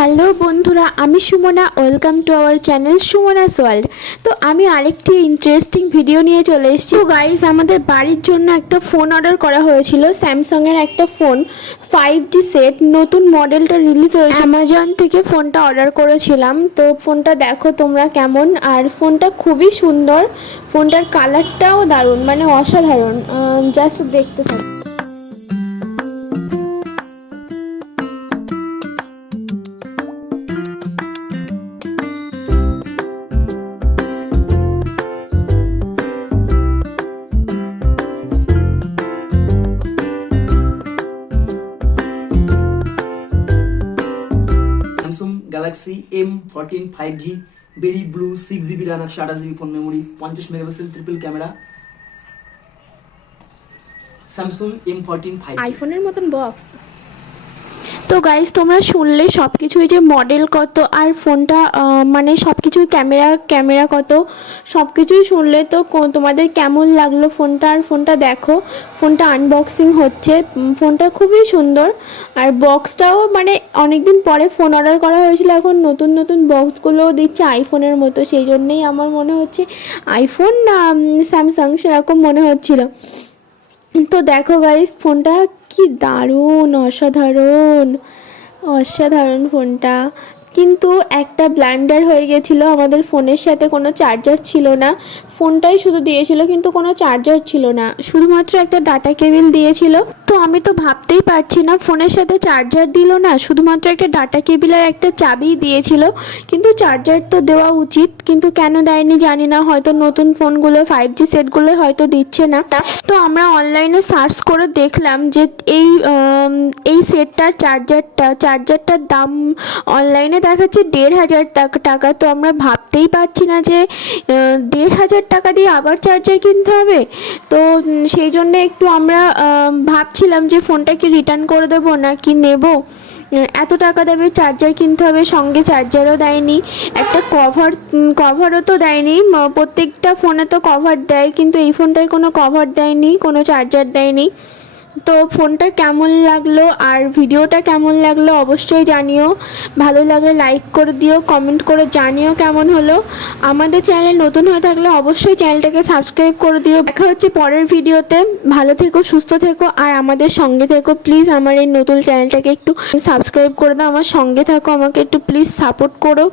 Hello বন্ধুরা, আমি Sumana. Welcome to our channel Sumana's world. তো আমি আরেকটি ইন্টারেস্টিং ভিডিও নিয়ে চলে এসেছি। তো গাইজ, আমাদের বাড়ির জন্য একটা ফোন অর্ডার করা হয়েছিল। স্যামসাংয়ের একটা ফোন 5G সেট, নতুন মডেলটা রিলিজ হয়েছে। অ্যামাজন থেকে ফোনটা অর্ডার করেছিলাম। তো ফোনটা দেখো তোমরা কেমন, আর ফোনটা খুবই সুন্দর। ফোনটার কালারটাও দারুণ, মানে অসাধারণ। জাস্ট দেখতে থাকো। Samsung Galaxy M14 5G berry blue 6GB RAM 128GB phone memory 50 megapixel triple camera Samsung M14 5G আইফোনের মতন বক্স। তো গাইজ, তোমরা শুনলে সব কিছুই, যে মডেল কত আর ফোনটা মানে সব কিছুই ক্যামেরা কত, সব কিছুই শুনলে। তো তোমাদের কেমন লাগলো ফোনটা? আর ফোনটা দেখো, ফোনটা আনবক্সিং হচ্ছে। ফোনটা খুবই সুন্দর। আর বক্সটাও মানে অনেক দিন পরে ফোন অর্ডার করা হয়েছিল, এখন নতুন নতুন বক্সগুলোও দিচ্ছে আইফোনের মতো। সেই জন্যেই আমার মনে হচ্ছে আইফোন না স্যামসাং, সেরকম মনে হচ্ছিল। তো দেখো গাইস, ফোনটা কি দারুণ, অসাধারণ ফোনটা। কিন্তু একটা ব্লান্ডার হয়ে গেছিলো, আমাদের ফোনের সাথে কোনো চার্জার ছিল না। ফোনটাই শুধু দিয়েছিল, কিন্তু কোনো চার্জার ছিল না, শুধুমাত্র একটা ডাটা কেবিল দিয়েছিল। তো আমি তো ভাবতেই পারছি না, ফোনের সাথে চার্জার দিল না, শুধুমাত্র একটা ডাটা কেবিল আর একটা চাবি দিয়েছিল। কিন্তু চার্জার তো দেওয়া উচিত, কিন্তু কেন দেয়নি জানি না। হয়তো নতুন ফোনগুলো 5G সেটগুলো হয়তো দিচ্ছে না। তো আমরা অনলাইনে সার্চ করে দেখলাম যে এই সেটটার চার্জারটার দাম অনলাইনে দেখাচ্ছে 1,500 টাকা। তো আমরা ভাবতেই পারছি না যে 1,500 টাকা দিয়ে আবার চার্জার কিনতে হবে। তো সেই জন্য একটু আমরা ভাবছিলাম যে ফোনটাকে রিটার্ন করে দেবো না কি নেব। এত টাকা দেবে চার্জার কিনতে হবে, সঙ্গে চার্জারও দেয়নি, একটা কভারও তো দেয়নি। প্রত্যেকটা ফোনে তো কভার দেয়, কিন্তু এই ফোনটায় কোনো কভার দেয়নি, কোনো চার্জার দেয়নি। তো ফোনটা কেমন লাগলো আর ভিডিওটা কেমন লাগলো অবশ্যই জানিও। ভালো লাগলে লাইক করে দিও, কমেন্ট করে জানিও কেমন হলো। আমাদের চ্যানেল নতুন হয়ে থাকলে অবশ্যই চ্যানেলটাকে সাবস্ক্রাইব করে দিও। দেখা হচ্ছে পরের ভিডিওতে। ভালো থেকো, সুস্থ থেকো, আর আমাদের সঙ্গে থেকো। প্লিজ আমার এই নতুন চ্যানেলটাকে একটু সাবস্ক্রাইব করে দাও, আমার সঙ্গে থাকো, আমাকে একটু প্লিজ সাপোর্ট করো।